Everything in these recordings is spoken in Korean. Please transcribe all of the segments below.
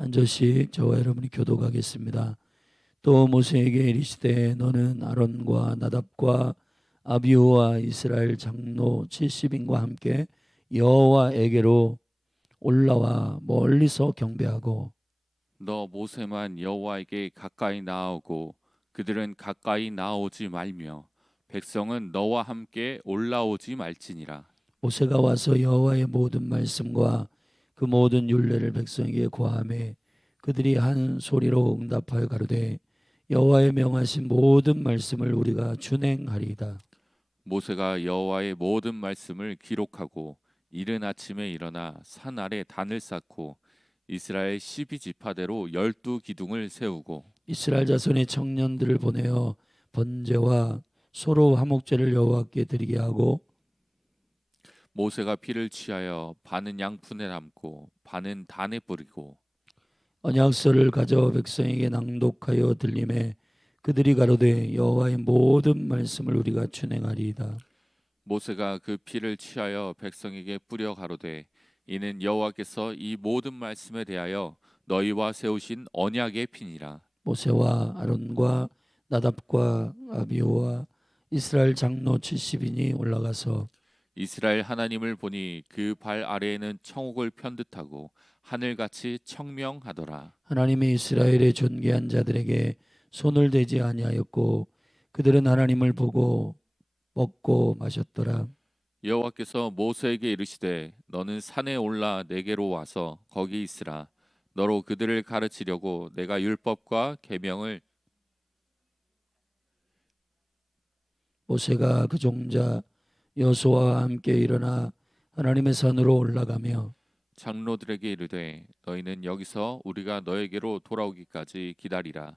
한 절씩 저와 여러분이 교독하겠습니다. 또 모세에게 이르시되 너는 아론과 나답과 아비후와 이스라엘 장로 70인과 함께 여호와에게로 올라와 멀리서 경배하고 너 모세만 여호와에게 가까이 나아오고 그들은 가까이 나아오지 말며 백성은 너와 함께 올라오지 말지니라. 모세가 와서 여호와의 모든 말씀과 그 모든 율례를 백성에게 고하매 그들이 한 소리로 응답하여 가로되 여호와의 명하신 모든 말씀을 우리가 준행하리이다. 모세가 여호와의 모든 말씀을 기록하고 이른 아침에 일어나 산 아래 단을 쌓고 이스라엘 12지파대로 12기둥을 세우고 이스라엘 자손의 청년들을 보내어 번제와 소로 화목제를 여호와께 드리게 하고 모세가 피를 취하여 반은 양푼에 담고 반은 단에 뿌리고 언약서를 가져 백성에게 낭독하여 들림에 그들이 가로되 여호와의 모든 말씀을 우리가 준행하리이다. 모세가 그 피를 취하여 백성에게 뿌려 가로되 이는 여호와께서 이 모든 말씀에 대하여 너희와 세우신 언약의 피니라. 모세와 아론과 나답과 아비후와 이스라엘 장로 70인이 올라가서 이스라엘 하나님을 보니 그 발 아래에는 청옥을 편듯하고 하늘같이 청명하더라. 하나님의 이스라엘의 존귀한 자들에게 손을 대지 아니하였고 그들은 하나님을 보고 먹고 마셨더라. 여호와께서 모세에게 이르시되 너는 산에 올라 내게로 와서 거기 있으라. 너로 그들을 가르치려고 내가 율법과 계명을 모세가 그 종자 여호수아와 함께 일어나 하나님의 산으로 올라가며 장로들에게 이르되 너희는 여기서 우리가 너에게로 돌아오기까지 기다리라.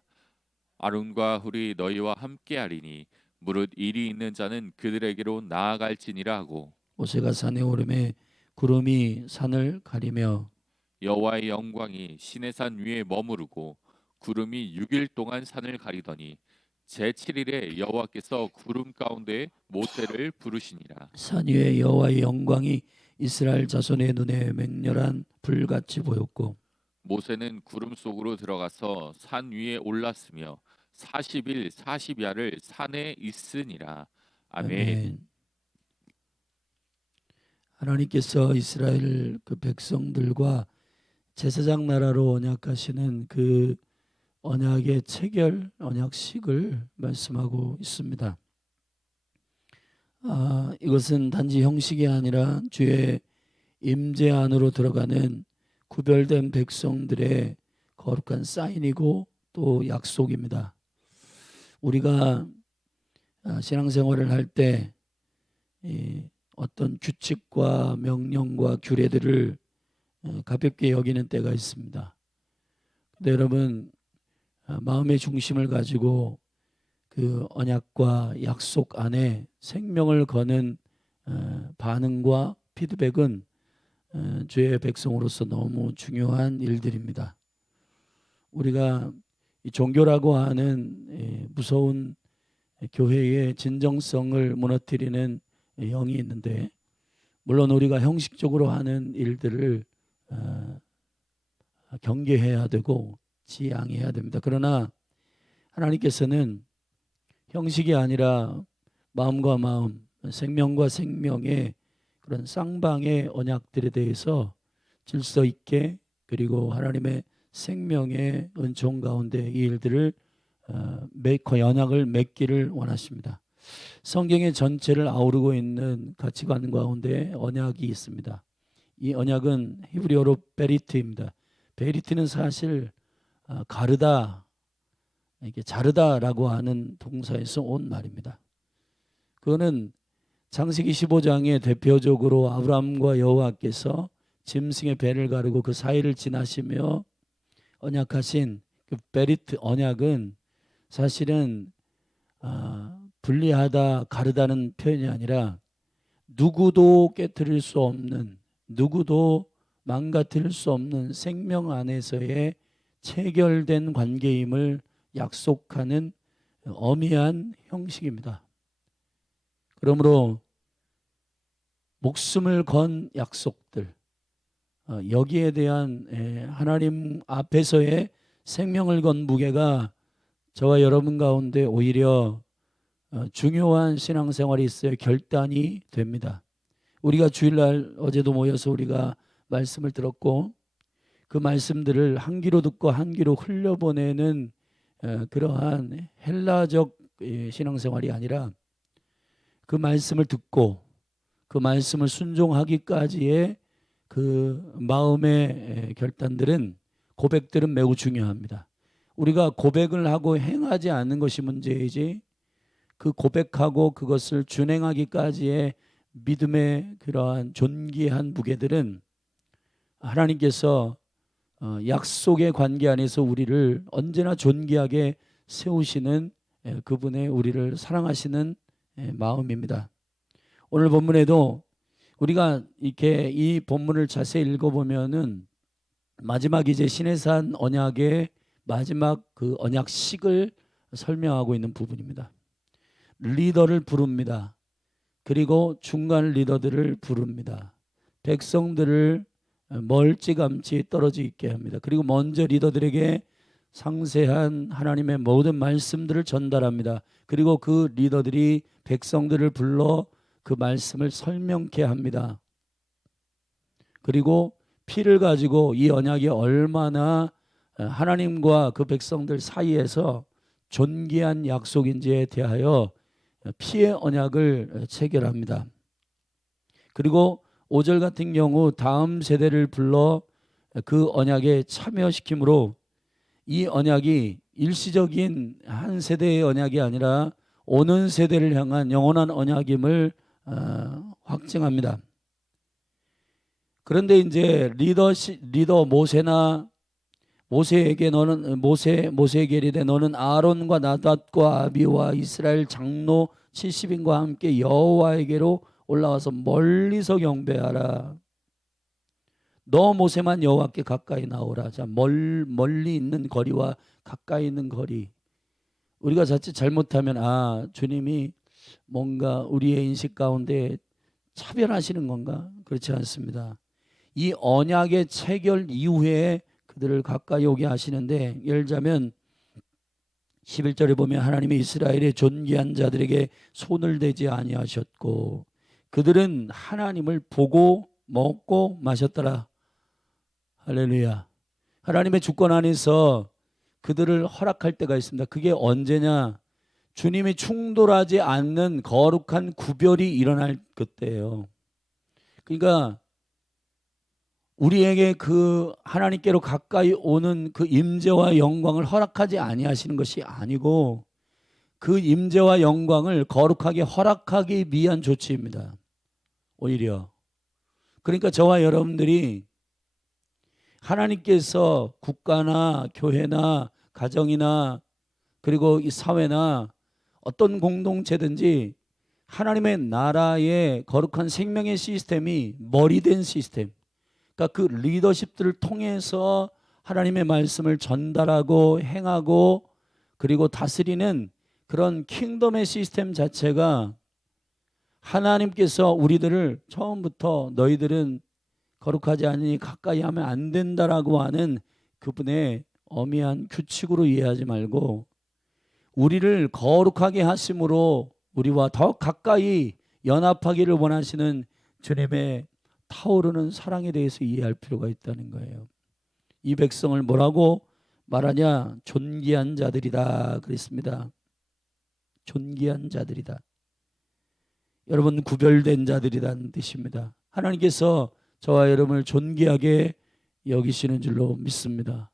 아론과 훌이 너희와 함께하리니 무릇 일이 있는 자는 그들에게로 나아갈지니라 하고 모세가 산에 오르매 구름이 산을 가리며 여호와의 영광이 시내산 위에 머무르고 구름이 6일 동안 산을 가리더니 제7일에 여호와께서 구름 가운데 모세를 부르시니라. 산 위에 여호와의 영광이 이스라엘 자손의 눈에 맹렬한 불같이 보였고 모세는 구름 속으로 들어가서 산 위에 올랐으며 40일 40야를 산에 있으니라. 아멘. 아멘. 하나님께서 이스라엘 그 백성들과 제사장 나라로 언약하시는 그 언약의 체결, 언약식을 말씀하고 있습니다. 이것은 단지 형식이 아니라 주의 임재 안으로 들어가는 구별된 백성들의 거룩한 사인이고 또 약속입니다. 우리가 신앙생활을 할 때 어떤 규칙과 명령과 규례들을 가볍게 여기는 때가 있습니다. 근데 여러분 마음의 중심을 가지고 그 언약과 약속 안에 생명을 거는 반응과 피드백은 주의 백성으로서 너무 중요한 일들입니다. 우리가 이 종교라고 하는 무서운 교회의 진정성을 무너뜨리는 영이 있는데 물론 우리가 형식적으로 하는 일들을 경계해야 되고 지양해야 됩니다. 그러나 하나님께서는 형식이 아니라 마음과 마음, 생명과 생명의 그런 쌍방의 언약들에 대해서 질서 있게 그리고 하나님의 생명의 은총 가운데 이 일들을 언약을 맺기를 원하십니다. 성경의 전체를 아우르고 있는 가치관 가운데 언약이 있습니다. 이 언약은 히브리어로 베리트입니다. 베리트는 사실 가르다, 이게 자르다라고 하는 동사에서 온 말입니다. 그거는 창세기 15장에 대표적으로 아브라함과 여호와께서 짐승의 배를 가르고 그 사이를 지나시며 언약하신 그 베리트 언약은 사실은 분리하다, 가르다는 표현이 아니라 누구도 깨뜨릴 수 없는, 누구도 망가뜨릴 수 없는 생명 안에서의 체결된 관계임을 약속하는 엄미한 형식입니다. 그러므로 목숨을 건 약속들, 여기에 대한 하나님 앞에서의 생명을 건 무게가 저와 여러분 가운데 오히려 중요한 신앙생활이 있어야 결단이 됩니다. 우리가 주일날 어제도 모여서 우리가 말씀을 들었고 그 말씀들을 한 귀로 듣고 한 귀로 흘려보내는 그러한 헬라적 신앙생활이 아니라 그 말씀을 듣고 그 말씀을 순종하기까지의 그 마음의 결단들은 고백들은 매우 중요합니다. 우리가 고백을 하고 행하지 않는 것이 문제이지 그 고백하고 그것을 준행하기까지의 믿음의 그러한 존귀한 무게들은 하나님께서 약속의 관계 안에서 우리를 언제나 존귀하게 세우시는 그분의 우리를 사랑하시는 마음입니다. 오늘 본문에도 우리가 이렇게 이 본문을 자세히 읽어보면은 마지막 이제 시내산 언약의 마지막 그 언약식을 설명하고 있는 부분입니다. 리더를 부릅니다. 그리고 중간 리더들을 부릅니다. 백성들을 멀찌감치 떨어져 있게 합니다. 그리고 먼저 리더들에게 상세한 하나님의 모든 말씀들을 전달합니다. 그리고 그 리더들이 백성들을 불러 그 말씀을 설명케 합니다. 그리고 피를 가지고 이 언약이 얼마나 하나님과 그 백성들 사이에서 존귀한 약속인지에 대하여 피의 언약을 체결합니다. 그리고 5절 같은 경우 다음 세대를 불러 그 언약에 참여시키므로 이 언약이 일시적인 한 세대의 언약이 아니라 오는 세대를 향한 영원한 언약임을 확증합니다. 그런데 이제 리더 모세에게 모세에게 이르되 너는 아론과 나답과 아비와 이스라엘 장로 70인과 함께 여호와에게로 올라와서 멀리서 경배하라. 너 모세만 여호와께 가까이 나오라. 자, 멀리 있는 거리와 가까이 있는 거리. 우리가 자칫 잘못하면 주님이 뭔가 우리의 인식 가운데 차별하시는 건가? 그렇지 않습니다. 이 언약의 체결 이후에 그들을 가까이 오게 하시는데, 예를 들자면 11절에 보면 하나님의 이스라엘의 존귀한 자들에게 손을 대지 아니하셨고 그들은 하나님을 보고 먹고 마셨더라. 할렐루야. 하나님의 주권 안에서 그들을 허락할 때가 있습니다. 그게 언제냐? 주님이 충돌하지 않는 거룩한 구별이 일어날 그때예요. 그러니까 우리에게 그 하나님께로 가까이 오는 그 임재와 영광을 허락하지 아니하시는 것이 아니고 그 임재와 영광을 거룩하게 허락하기 위한 조치입니다. 오히려. 그러니까 저와 여러분들이 하나님께서 국가나 교회나 가정이나 그리고 이 사회나 어떤 공동체든지 하나님의 나라의 거룩한 생명의 시스템이 머리된 시스템, 그러니까 그 리더십들을 통해서 하나님의 말씀을 전달하고 행하고 그리고 다스리는 그런 킹덤의 시스템 자체가 하나님께서 우리들을 처음부터 너희들은 거룩하지 않으니 가까이 하면 안 된다라고 하는 그분의 엄미한 규칙으로 이해하지 말고 우리를 거룩하게 하심으로 우리와 더 가까이 연합하기를 원하시는 주님의 타오르는 사랑에 대해서 이해할 필요가 있다는 거예요. 이 백성을 뭐라고 말하냐? 존귀한 자들이다 그랬습니다. 존귀한 자들이다. 여러분, 구별된 자들이라는 뜻입니다. 하나님께서 저와 여러분을 존귀하게 여기시는 줄로 믿습니다.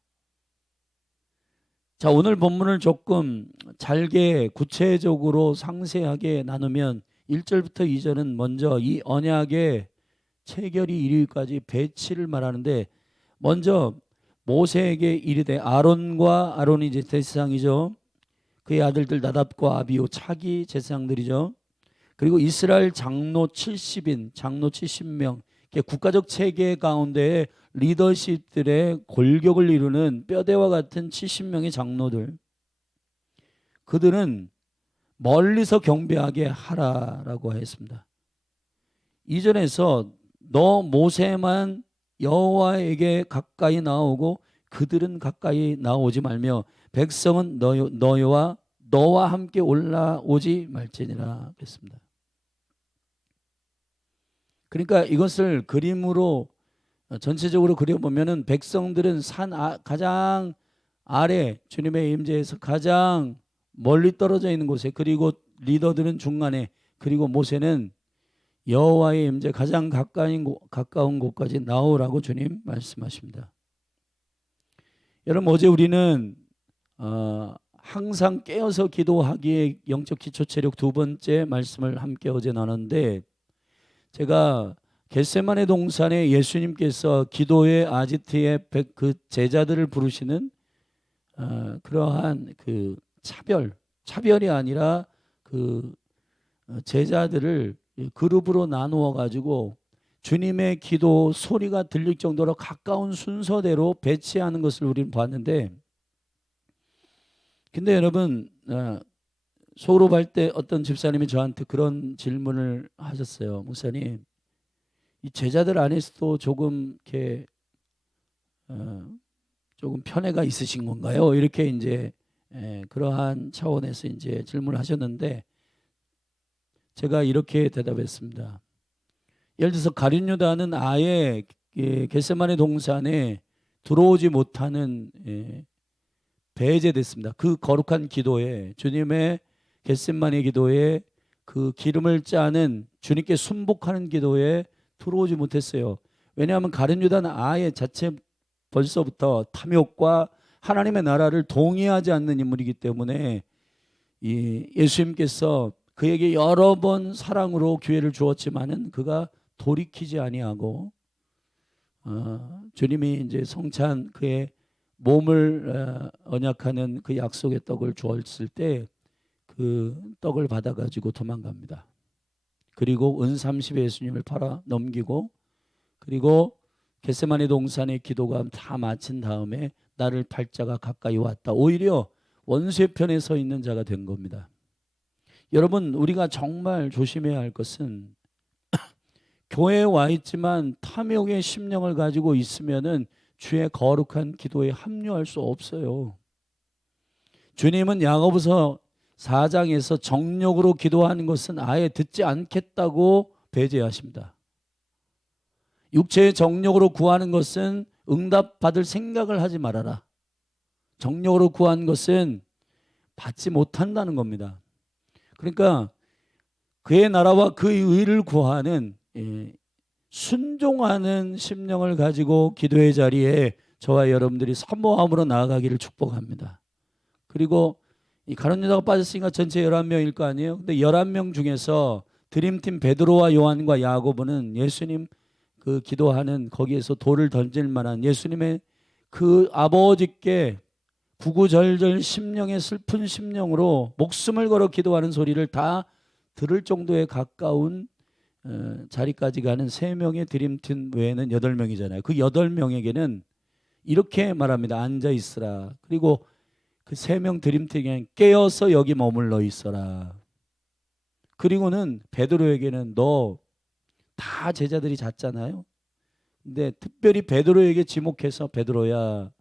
자, 오늘 본문을 조금 잘게 구체적으로 상세하게 나누면 1절부터 2절은 먼저 이 언약의 체결이 이르기까지 배치를 말하는데, 먼저 모세에게 이르되, 아론이 이제 제사장이죠. 그의 아들들 나답과 아비오 차기 제사장들이죠. 그리고 이스라엘 장로 70인, 장로 70명, 국가적 체계 가운데 리더십들의 골격을 이루는 뼈대와 같은 70명의 장로들, 그들은 멀리서 경배하게 하라라고 했습니다. 이전에서 너 모세만 여호와에게 가까이 나오고 그들은 가까이 나오지 말며 백성은 너와 함께 올라오지 말지니라 했습니다. 그러니까 이것을 그림으로 전체적으로 그려보면은 백성들은 가장 아래 주님의 임재에서 가장 멀리 떨어져 있는 곳에, 그리고 리더들은 중간에, 그리고 모세는 여호와의 임재 가장 가까운 곳까지 나오라고 주님 말씀하십니다. 여러분, 어제 우리는 항상 깨어서 기도하기의 영적 기초 체력 두 번째 말씀을 함께 어제 나눴는데, 제가 겟세마네 동산에 예수님께서 기도의 아지트의 그 제자들을 부르시는 그러한 그 차별이 아니라 그 제자들을 그룹으로 나누어 가지고 주님의 기도 소리가 들릴 정도로 가까운 순서대로 배치하는 것을 우리는 봤는데, 근데 여러분, 소그룹할 때 어떤 집사님이 저한테 그런 질문을 하셨어요. 목사님, 이 제자들 안에서도 조금 이렇게 조금 편애가 있으신 건가요? 이렇게 이제 그러한 차원에서 이제 질문을 하셨는데, 제가 이렇게 대답했습니다. 예를 들어서 가룟 유다는 아예 겟세마네 동산에 들어오지 못하는 배제됐습니다. 그 거룩한 기도에, 주님의 겟세마네 기도에, 그 기름을 짜는 주님께 순복하는 기도에 들어오지 못했어요. 왜냐하면 가룟 유다는 아예 자체 벌써부터 탐욕과 하나님의 나라를 동의하지 않는 인물이기 때문에 예수님께서 그에게 여러 번 사랑으로 기회를 주었지만은 그가 돌이키지 아니하고 주님이 이제 성찬 그의 몸을 언약하는 그 약속의 떡을 주었을 때 그 떡을 받아가지고 도망갑니다. 그리고 은 30에 예수님을 팔아 넘기고, 그리고 겟세마네 동산의 기도가 다 마친 다음에 나를 팔 자가 가까이 왔다. 오히려 원수의 편에 서 있는 자가 된 겁니다. 여러분, 우리가 정말 조심해야 할 것은 교회에 와 있지만 탐욕의 심령을 가지고 있으면은 주의 거룩한 기도에 합류할 수 없어요. 주님은 야고보서 4장에서 정욕으로 기도하는 것은 아예 듣지 않겠다고 배제하십니다. 육체의 정욕으로 구하는 것은 응답받을 생각을 하지 말아라. 정욕으로 구한 것은 받지 못한다는 겁니다. 그러니까 그의 나라와 그의 의를 구하는 순종하는 심령을 가지고 기도의 자리에 저와 여러분들이 사모함으로 나아가기를 축복합니다. 그리고 이 가룟 유다가 빠졌으니까 전체 11명일 거 아니에요. 근데 11명 중에서 드림팀 베드로와 요한과 야고보는 예수님 그 기도하는 거기에서 돌을 던질 만한 예수님의 그 아버지께 구구절절 심령의 슬픈 심령으로 목숨을 걸어 기도하는 소리를 다 들을 정도에 가까운 자리까지 가는 3명의 드림팀 외에는 8명이잖아요. 그 8명에게는 이렇게 말합니다. 앉아 있으라. 그리고 그 3명 드림팀에 깨어서 여기 머물러 있어라. 그리고는 베드로에게는 너 다 제자들이 잤잖아요. 근데 특별히 베드로에게 지목해서 베드로야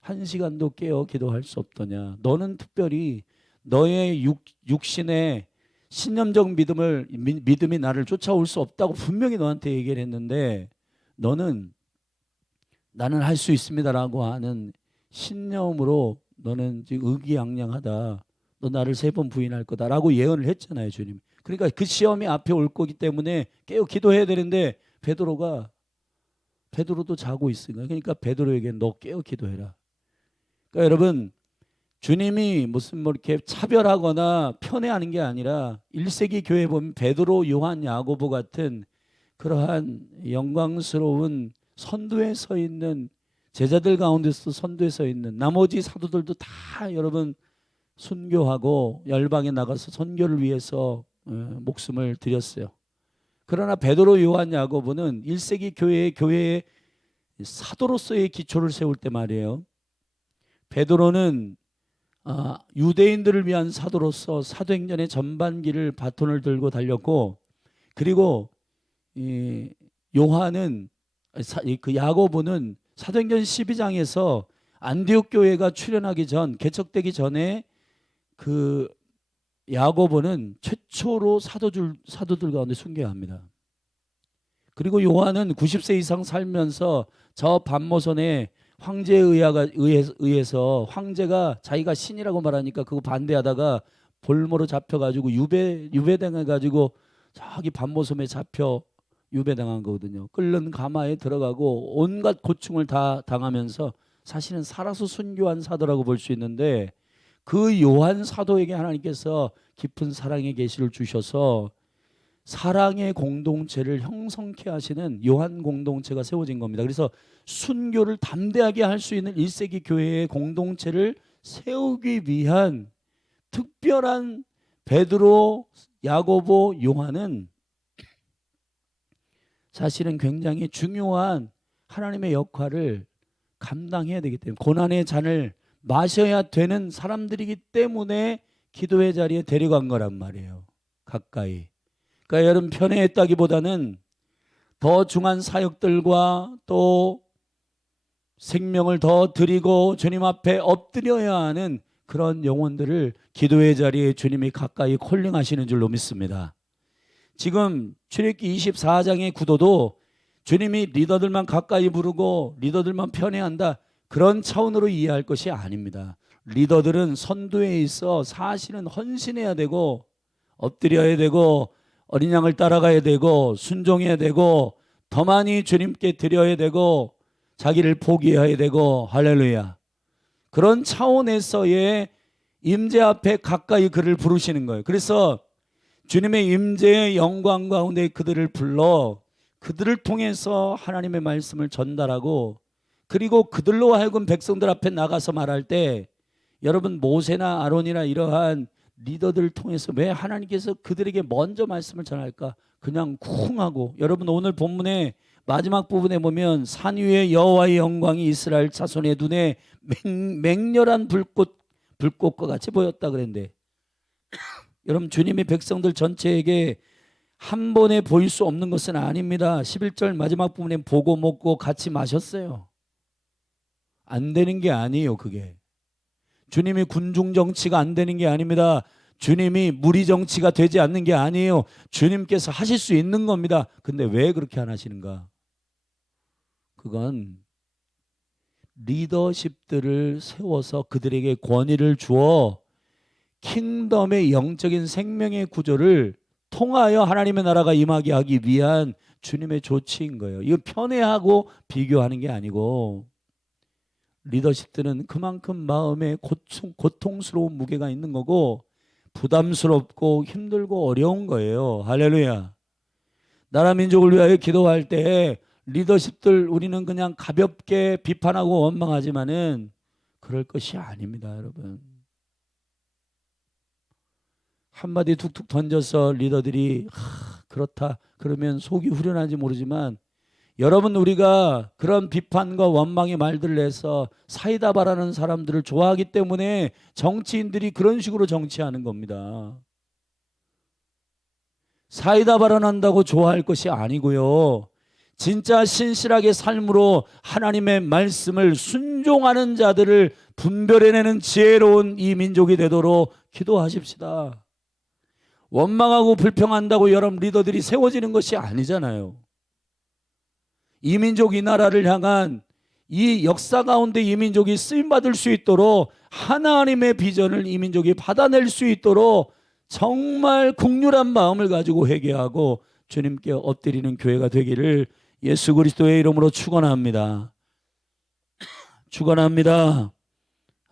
1시간도 깨어 기도할 수 없더냐. 너는 특별히 너의 육신의 신념적 믿음이 나를 쫓아올 수 없다고 분명히 너한테 얘기를 했는데 너는 나는 할 수 있습니다라고 하는 신념으로 너는 지금 의기양양하다. 너 나를 3번 부인할 거다라고 예언을 했잖아요, 주님. 그러니까 그 시험이 앞에 올 거기 때문에 깨어 기도해야 되는데 베드로도 자고 있으니까 그러니까 베드로에게 너 깨어 기도해라. 그러니까 여러분, 주님이 무슨 뭐 이렇게 차별하거나 편애하는 게 아니라 1세기 교회에 보면 베드로, 요한, 야고보 같은 그러한 영광스러운 선두에 서 있는 제자들 가운데서 선두에 서 있는 나머지 사도들도 다 여러분 순교하고 열방에 나가서 선교를 위해서 목숨을 드렸어요. 그러나 베드로, 요한, 야고보는 1세기 교회의 사도로서의 기초를 세울 때 말이에요. 베드로는 유대인들을 위한 사도로서 사도행전의 전반기를 바톤을 들고 달렸고, 그리고 요한은 그 야고보는 사도행전 12장에서 안디옥 교회가 출현하기 전, 개척되기 전에 그 야고보는 최초로 사도들 가운데 순교합니다. 그리고 요한은 90세 이상 살면서 저 반모선의 황제에 의해서 황제가 자기가 신이라고 말하니까 그거 반대하다가 볼모로 잡혀가지고 유배당해가지고 저기 반모섬에 잡혀 유배당한 거거든요. 끓는 가마에 들어가고 온갖 고충을 다 당하면서 사실은 살아서 순교한 사도라고 볼 수 있는데, 그 요한 사도에게 하나님께서 깊은 사랑의 계시를 주셔서 사랑의 공동체를 형성케 하시는 요한 공동체가 세워진 겁니다. 그래서 순교를 담대하게 할 수 있는 1세기 교회의 공동체를 세우기 위한 특별한 베드로, 야고보, 요한은 사실은 굉장히 중요한 하나님의 역할을 감당해야 되기 때문에, 고난의 잔을 마셔야 되는 사람들이기 때문에 기도의 자리에 데려간 거란 말이에요. 가까이. 그러니까 여러분, 편애했다기보다는 더 중한 사역들과 또 생명을 더 드리고 주님 앞에 엎드려야 하는 그런 영혼들을 기도의 자리에 주님이 가까이 콜링하시는 줄로 믿습니다. 지금 출애굽기 24장의 구도도 주님이 리더들만 가까이 부르고 리더들만 편애한다, 그런 차원으로 이해할 것이 아닙니다. 리더들은 선두에 있어 사실은 헌신해야 되고 엎드려야 되고 어린 양을 따라가야 되고 순종해야 되고 더 많이 주님께 드려야 되고 자기를 포기해야 되고, 할렐루야. 그런 차원에서의 임재 앞에 가까이 그를 부르시는 거예요. 그래서 주님의 임재의 영광 가운데 그들을 불러 그들을 통해서 하나님의 말씀을 전달하고, 그리고 그들로 하여금 백성들 앞에 나가서 말할 때, 여러분 모세나 아론이나 이러한 리더들을 통해서 왜 하나님께서 그들에게 먼저 말씀을 전할까? 그냥 쿵 하고, 여러분 오늘 본문의 마지막 부분에 보면 산 위에 여호와의 영광이 이스라엘 자손의 눈에 맹렬한 불꽃과 같이 보였다 그랬는데, 여러분 주님이 백성들 전체에게 한 번에 보일 수 없는 것은 아닙니다. 11절 마지막 부분에 보고 먹고 같이 마셨어요. 안 되는 게 아니에요. 그게 주님이 군중 정치가 안 되는 게 아닙니다. 주님이 무리 정치가 되지 않는 게 아니에요. 주님께서 하실 수 있는 겁니다. 근데 왜 그렇게 안 하시는가? 그건 리더십들을 세워서 그들에게 권위를 주어 킹덤의 영적인 생명의 구조를 통하여 하나님의 나라가 임하게 하기 위한 주님의 조치인 거예요. 이거 편애하고 비교하는 게 아니고, 리더십들은 그만큼 마음에 고통스러운 무게가 있는 거고 부담스럽고 힘들고 어려운 거예요. 할렐루야. 나라 민족을 위하여 기도할 때 리더십들 우리는 그냥 가볍게 비판하고 원망하지만은 그럴 것이 아닙니다. 여러분, 한마디 툭툭 던져서 리더들이 그렇다 그러면 속이 후련한지 모르지만, 여러분 우리가 그런 비판과 원망의 말들을 해서 사이다 바라는 사람들을 좋아하기 때문에 정치인들이 그런 식으로 정치하는 겁니다. 사이다 발언한다고 좋아할 것이 아니고요, 진짜 신실하게 삶으로 하나님의 말씀을 순종하는 자들을 분별해내는 지혜로운 이 민족이 되도록 기도하십시다. 원망하고 불평한다고 여러분 리더들이 세워지는 것이 아니잖아요. 이 민족, 이 나라를 향한 이 역사 가운데 이 민족이 쓰임받을 수 있도록, 하나님의 비전을 이 민족이 받아낼 수 있도록 정말 긍휼한 마음을 가지고 회개하고 주님께 엎드리는 교회가 되기를 예수 그리스도의 이름으로 축원합니다. 축원합니다.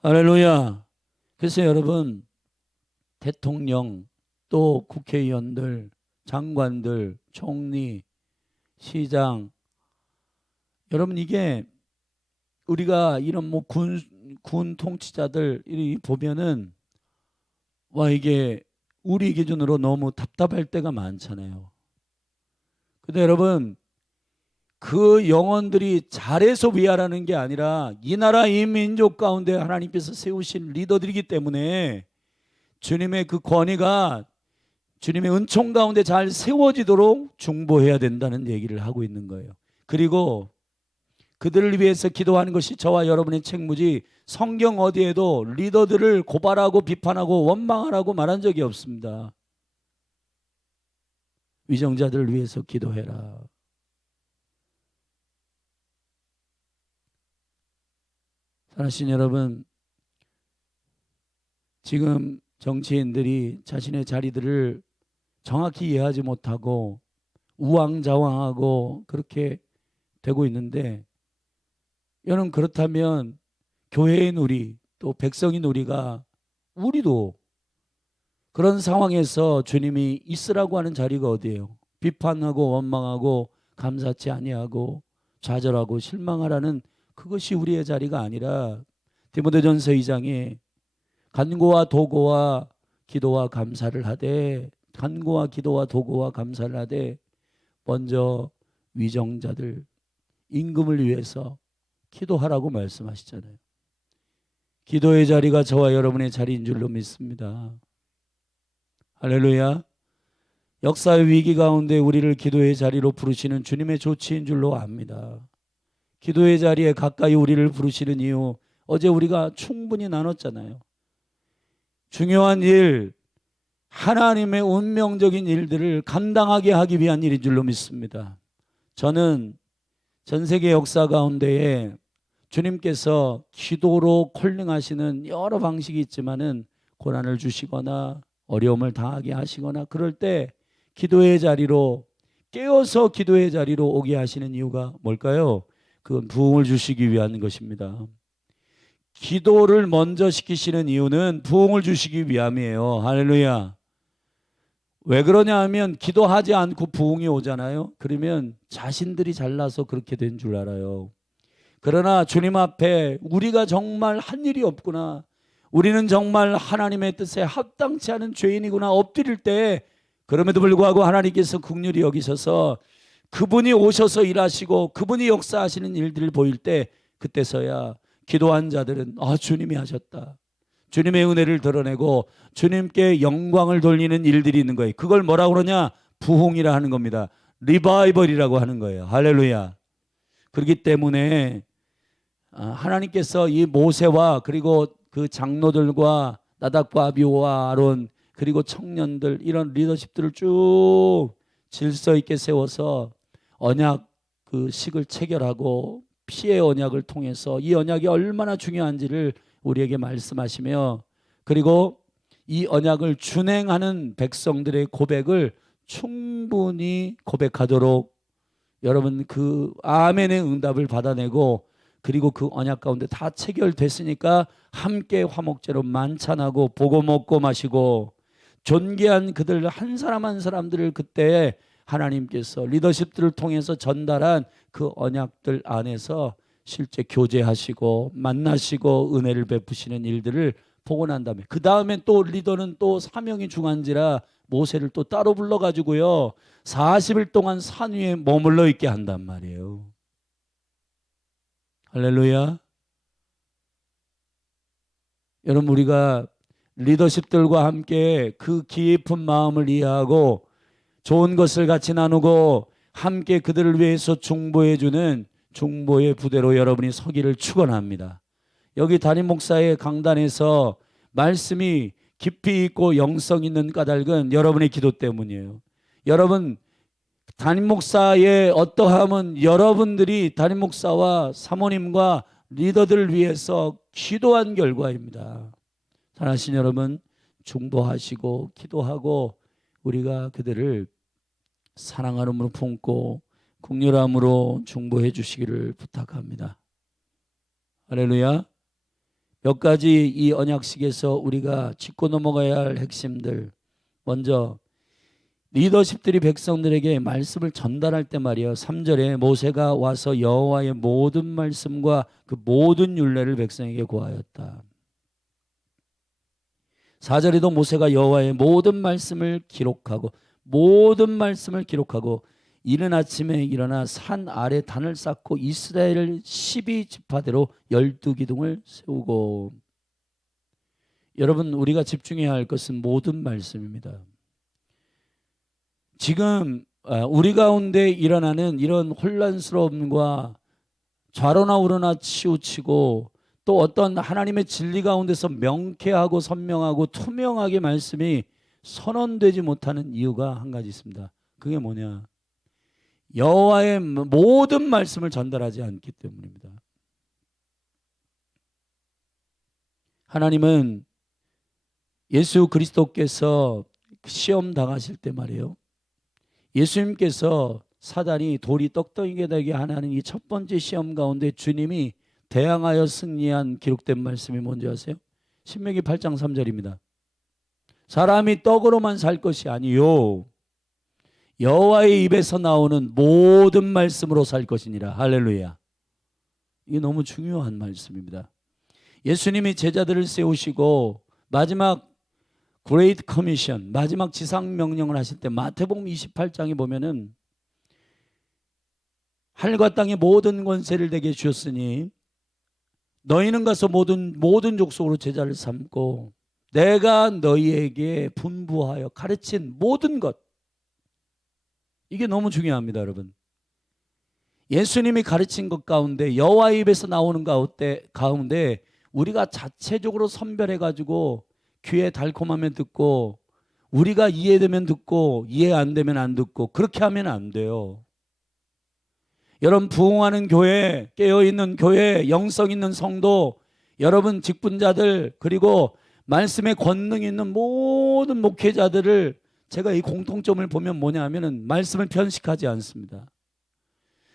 할렐루야. 그래서 여러분, 대통령 또 국회의원들, 장관들, 총리, 시장, 여러분 이게 우리가 이런 뭐 군 통치자들 이 보면은 와, 이게 우리 기준으로 너무 답답할 때가 많잖아요. 근데 여러분, 그 영혼들이 잘해서 위하라는 게 아니라 이 나라 이 민족 가운데 하나님께서 세우신 리더들이기 때문에 주님의 그 권위가 주님의 은총 가운데 잘 세워지도록 중보해야 된다는 얘기를 하고 있는 거예요. 그리고 그들을 위해서 기도하는 것이 저와 여러분의 책무지, 성경 어디에도 리더들을 고발하고 비판하고 원망하라고 말한 적이 없습니다. 위정자들을 위해서 기도해라. 사랑하신 여러분, 지금 정치인들이 자신의 자리들을 정확히 이해하지 못하고 우왕좌왕하고 그렇게 되고 있는데, 여러분, 그렇다면 교회인 우리, 또 백성인 우리도 그런 상황에서 주님이 있으라고 하는 자리가 어디예요? 비판하고 원망하고 감사치 아니하고 좌절하고 실망하라는 그것이 우리의 자리가 아니라, 디모데전서 2장에 간구와 도구와 기도와 감사를 하되, 간구와 기도와 도구와 감사를 하되 먼저 위정자들, 임금을 위해서 기도하라고 말씀하시잖아요. 기도의 자리가 저와 여러분의 자리인 줄로 믿습니다. 할렐루야. 역사의 위기 가운데 우리를 기도의 자리로 부르시는 주님의 조치인 줄로 압니다. 기도의 자리에 가까이 우리를 부르시는 이유, 어제 우리가 충분히 나눴잖아요. 중요한 일, 하나님의 운명적인 일들을 감당하게 하기 위한 일인 줄로 믿습니다. 저는 전 세계 역사 가운데에 주님께서 기도로 콜링하시는 여러 방식이 있지만은, 고난을 주시거나 어려움을 당하게 하시거나 그럴 때 기도의 자리로, 깨어서 기도의 자리로 오게 하시는 이유가 뭘까요? 그건 부흥을 주시기 위한 것입니다. 기도를 먼저 시키시는 이유는 부흥을 주시기 위함이에요. 할렐루야. 왜 그러냐 하면, 기도하지 않고 부흥이 오잖아요. 그러면 자신들이 잘나서 그렇게 된 줄 알아요. 그러나 주님 앞에 우리가 정말 한 일이 없구나, 우리는 정말 하나님의 뜻에 합당치 않은 죄인이구나 엎드릴 때, 그럼에도 불구하고 하나님께서 긍휼히 여기셔서 그분이 오셔서 일하시고 그분이 역사하시는 일들을 보일 때, 그때서야 기도한 자들은 주님이 하셨다, 주님의 은혜를 드러내고 주님께 영광을 돌리는 일들이 있는 거예요. 그걸 뭐라고 그러냐? 부흥이라 하는 겁니다. 리바이벌이라고 하는 거예요. 할렐루야. 그렇기 때문에 하나님께서 이 모세와 그리고 그 장로들과 나답과 아비후와 아론, 그리고 청년들, 이런 리더십들을 쭉 질서 있게 세워서 언약 그 식을 체결하고 피의 언약을 통해서 이 언약이 얼마나 중요한지를 우리에게 말씀하시며, 그리고 이 언약을 준행하는 백성들의 고백을 충분히 고백하도록 여러분 그 아멘의 응답을 받아내고, 그리고 그 언약 가운데 다 체결됐으니까 함께 화목제로 만찬하고 보고 먹고 마시고, 존귀한 그들 한 사람 한 사람들을 그때 하나님께서 리더십들을 통해서 전달한 그 언약들 안에서 실제 교제하시고 만나시고 은혜를 베푸시는 일들을 보고 난 다음에, 그 다음에 또 리더는 또 사명이 중한지라 모세를 또 따로 불러가지고요 40일 동안 산 위에 머물러 있게 한단 말이에요. 할렐루야. 여러분, 우리가 리더십들과 함께 그 깊은 마음을 이해하고 좋은 것을 같이 나누고 함께 그들을 위해서 중보해주는 중보의 부대로 여러분이 서기를 축원합니다. 여기 담임 목사의 강단에서 말씀이 깊이 있고 영성 있는 까닭은 여러분의 기도 때문이에요. 여러분, 담임 목사의 어떠함은 여러분들이 담임 목사와 사모님과 리더들을 위해서 기도한 결과입니다. 사랑하신 여러분, 중보하시고 기도하고 우리가 그들을 사랑하름으로 품고 긍휼함으로 중보해 주시기를 부탁합니다. 할렐루야. 몇 가지 이 언약식에서 우리가 짚고 넘어가야 할 핵심들. 먼저 리더십들이 백성들에게 말씀을 전달할 때 말이에요. 3절에 모세가 와서 여호와의 모든 말씀과 그 모든 율례를 백성에게 고하였다. 4절에도 모세가 여호와의 모든 말씀을 기록하고 이른 아침에 일어나 산 아래 단을 쌓고 이스라엘 12지파대로 12기둥을 세우고. 여러분, 우리가 집중해야 할 것은 모든 말씀입니다. 지금 우리 가운데 일어나는 이런 혼란스러움과 좌로나 우로나 치우치고 또 어떤 하나님의 진리 가운데서 명쾌하고 선명하고 투명하게 말씀이 선언되지 못하는 이유가 한 가지 있습니다. 그게 뭐냐? 여호와의 모든 말씀을 전달하지 않기 때문입니다. 하나님은 예수 그리스도께서 시험 당하실 때 말이에요, 예수님께서 사단이 돌이 떡덩이게 되게 하는 이 첫 번째 시험 가운데 주님이 대항하여 승리한 기록된 말씀이 뭔지 아세요? 신명기 8장 3절입니다. 사람이 떡으로만 살 것이 아니요 여호와의 입에서 나오는 모든 말씀으로 살 것이니라. 할렐루야. 이게 너무 중요한 말씀입니다. 예수님이 제자들을 세우시고 마지막 그레이트 커미션, 마지막 지상 명령을 하실 때 마태복음 28장에 보면은 하늘과 땅의 모든 권세를 내게 주셨으니 너희는 가서 모든 족속으로 제자를 삼고 내가 너희에게 분부하여 가르친 모든 것, 이게 너무 중요합니다, 여러분. 예수님이 가르친 것 가운데, 여호와의 입에서 나오는 가운데 우리가 자체적으로 선별해 가지고 귀에 달콤하면 듣고 우리가 이해되면 듣고 이해 안 되면 안 듣고 그렇게 하면 안 돼요. 여러분, 부흥하는 교회, 깨어있는 교회, 영성 있는 성도, 여러분 직분자들, 그리고 말씀의 권능 있는 모든 목회자들을 제가 이 공통점을 보면 뭐냐 하면은 말씀을 편식하지 않습니다.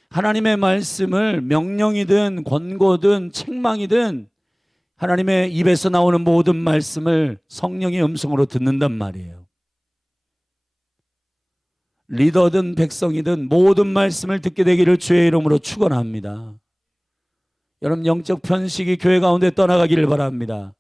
하나님의 말씀을 명령이든 권고든 책망이든 하나님의 입에서 나오는 모든 말씀을 성령의 음성으로 듣는단 말이에요. 리더든 백성이든 모든 말씀을 듣게 되기를 주의 이름으로 축원합니다. 여러분, 영적 편식이 교회 가운데 떠나가기를 바랍니다.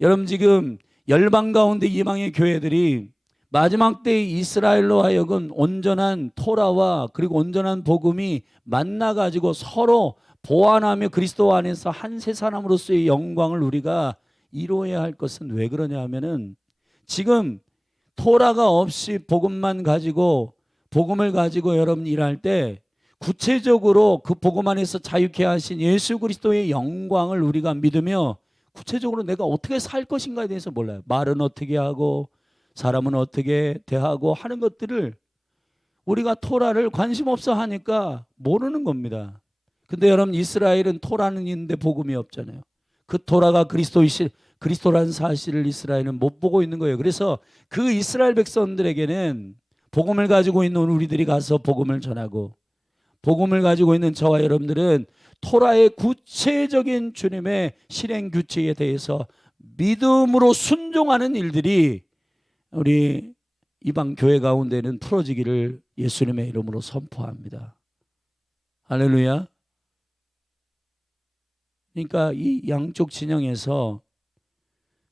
여러분, 지금 열방 가운데 이방의 교회들이 마지막 때의 이스라엘로 하여금 온전한 토라와 그리고 온전한 복음이 만나가지고 서로 보완하며 그리스도 안에서 한 세 사람으로서의 영광을 우리가 이루어야 할 것은 왜 그러냐 하면은 지금 토라가 없이 복음만 가지고, 복음을 가지고 여러분 일할 때 구체적으로 그 복음 안에서 자유케 하신 예수 그리스도의 영광을 우리가 믿으며 구체적으로 내가 어떻게 살 것인가에 대해서 몰라요. 말은 어떻게 하고 사람은 어떻게 대하고 하는 것들을 우리가 토라를 관심 없어 하니까 모르는 겁니다. 근데 여러분, 이스라엘은 토라는 있는데 복음이 없잖아요. 그 토라가 그리스도라는 사실을 이스라엘은 못 보고 있는 거예요. 그래서 그 이스라엘 백성들에게는 복음을 가지고 있는 우리들이 가서 복음을 전하고, 복음을 가지고 있는 저와 여러분들은 토라의 구체적인 주님의 실행 규칙에 대해서 믿음으로 순종하는 일들이 우리 이방 교회 가운데는 풀어지기를 예수님의 이름으로 선포합니다. 할렐루야. 그러니까 이 양쪽 진영에서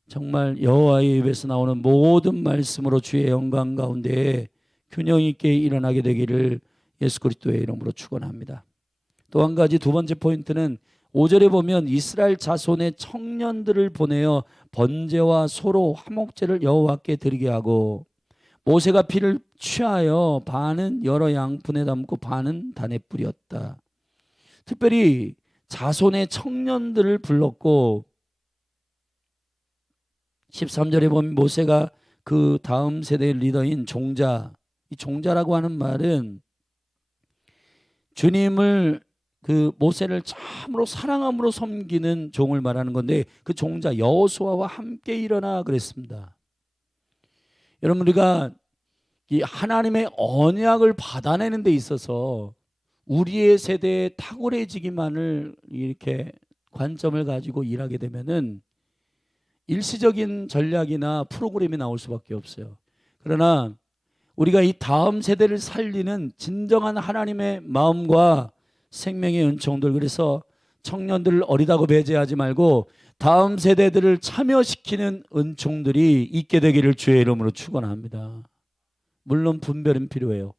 정말 여호와의 입에서 나오는 모든 말씀으로 주의 영광 가운데 균형 있게 일어나게 되기를 예수 그리스도의 이름으로 축원합니다. 또 한 가지, 두 번째 포인트는 5절에 보면 이스라엘 자손의 청년들을 보내어 번제와 소로 화목제를 여호와께 드리게 하고 모세가 피를 취하여 반은 여러 양푼에 담고 반은 단에 뿌렸다. 특별히 자손의 청년들을 불렀고 13절에 보면 모세가 그 다음 세대의 리더인 종자, 이 종자라고 하는 말은 주님을, 그 모세를 참으로 사랑함으로 섬기는 종을 말하는 건데 그 종자 여호수아와 함께 일어나 그랬습니다. 여러분, 우리가 이 하나님의 언약을 받아내는 데 있어서 우리의 세대에 탁월해지기만을 이렇게 관점을 가지고 일하게 되면은 일시적인 전략이나 프로그램이 나올 수밖에 없어요. 그러나 우리가 이 다음 세대를 살리는 진정한 하나님의 마음과 생명의 은총들, 그래서 청년들을 어리다고 배제하지 말고 다음 세대들을 참여시키는 은총들이 있게 되기를 주의 이름으로 축원합니다. 물론 분별은 필요해요.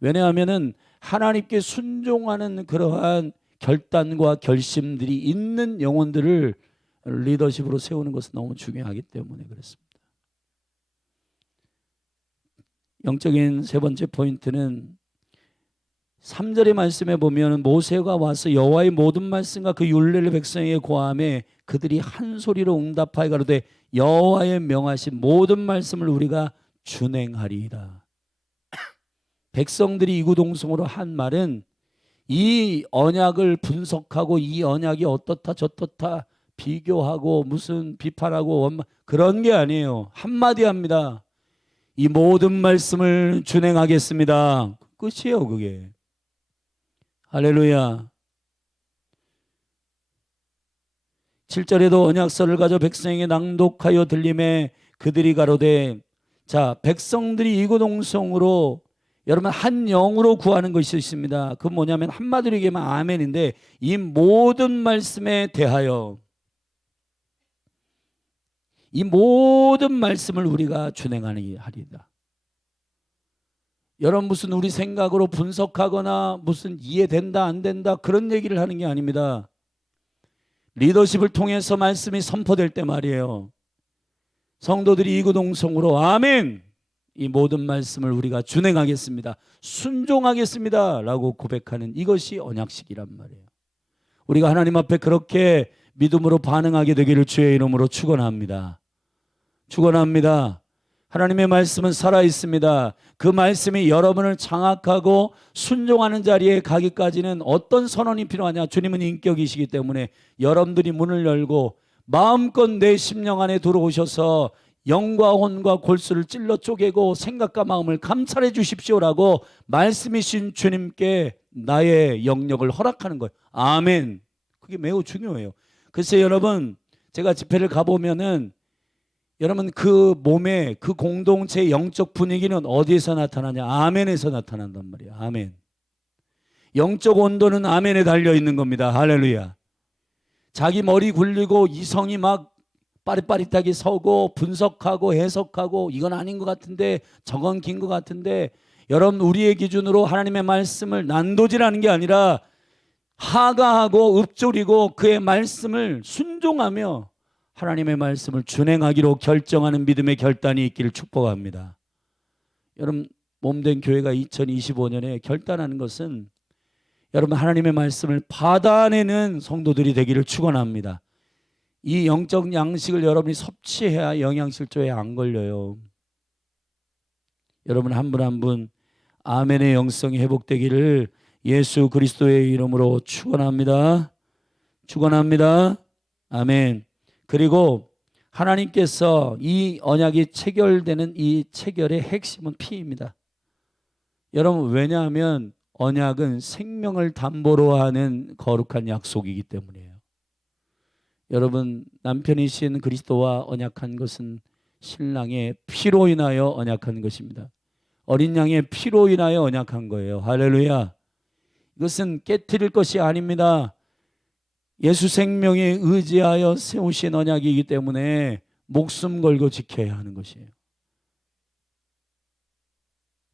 왜냐하면은 하나님께 순종하는 그러한 결단과 결심들이 있는 영혼들을 리더십으로 세우는 것은 너무 중요하기 때문에 그렇습니다. 영적인 세 번째 포인트는 3절의 말씀에 보면 모세가 와서 여호와의 모든 말씀과 그 율례를 백성에게 고하매 그들이 한 소리로 응답하여 가로되 여호와의 명하신 모든 말씀을 우리가 준행하리이다. 백성들이 이구동성으로 한 말은 이 언약을 분석하고 이 언약이 어떻다 저떻다 비교하고 무슨 비판하고 그런 게 아니에요. 한마디 합니다. 이 모든 말씀을 준행하겠습니다. 끝이에요, 그게. 할렐루야. 7절에도 언약서를 가져 백성에게 낭독하여 들림에 그들이 가로되, 자, 백성들이 이구동성으로 여러분 한 영으로 구하는 것이 있습니다. 그 뭐냐면 한마디로 얘기하면 아멘인데, 이 모든 말씀에 대하여 이 모든 말씀을 우리가 준행하리이다. 여러분 무슨 우리 생각으로 분석하거나 무슨 이해된다 안 된다 그런 얘기를 하는 게 아닙니다. 리더십을 통해서 말씀이 선포될 때 말이에요. 성도들이 이구동성으로 아멘, 이 모든 말씀을 우리가 준행하겠습니다, 순종하겠습니다 라고 고백하는 이것이 언약식이란 말이에요. 우리가 하나님 앞에 그렇게 믿음으로 반응하게 되기를 주의 이름으로 축원합니다. 축원합니다. 하나님의 말씀은 살아있습니다. 그 말씀이 여러분을 장악하고 순종하는 자리에 가기까지는 어떤 선언이 필요하냐? 주님은 인격이시기 때문에 여러분들이 문을 열고 마음껏 내 심령 안에 들어오셔서 영과 혼과 골수를 찔러 쪼개고 생각과 마음을 감찰해 주십시오라고 말씀이신 주님께 나의 영역을 허락하는 거예요. 아멘. 그게 매우 중요해요. 글쎄 여러분, 제가 집회를 가보면은 여러분 그 몸의 그 공동체의 영적 분위기는 어디에서 나타나냐? 아멘에서 나타난단 말이에요. 아멘. 영적 온도는 아멘에 달려 있는 겁니다. 할렐루야. 자기 머리 굴리고 이성이 막 빠릿빠릿하게 서고 분석하고 해석하고 이건 아닌 것 같은데 저건 긴 것 같은데, 여러분 우리의 기준으로 하나님의 말씀을 난도질하는 게 아니라 하가하고 읊조리고 그의 말씀을 순종하며 하나님의 말씀을 준행하기로 결정하는 믿음의 결단이 있기를 축복합니다. 여러분 몸된 교회가 2025년에 결단하는 것은 여러분 하나님의 말씀을 받아내는 성도들이 되기를 축원합니다. 이 영적 양식을 여러분이 섭취해야 영양실조에 안 걸려요. 여러분 한 분 한 분 아멘의 영성이 회복되기를 예수 그리스도의 이름으로 축원합니다. 축원합니다. 아멘. 그리고 하나님께서 이 언약이 체결되는 이 체결의 핵심은 피입니다. 여러분 왜냐하면 언약은 생명을 담보로 하는 거룩한 약속이기 때문이에요. 여러분 남편이신 그리스도와 언약한 것은 신랑의 피로 인하여 언약한 것입니다. 어린 양의 피로 인하여 언약한 거예요. 할렐루야. 이것은 깨트릴 것이 아닙니다. 예수 생명에 의지하여 세우신 언약이기 때문에 목숨 걸고 지켜야 하는 것이에요.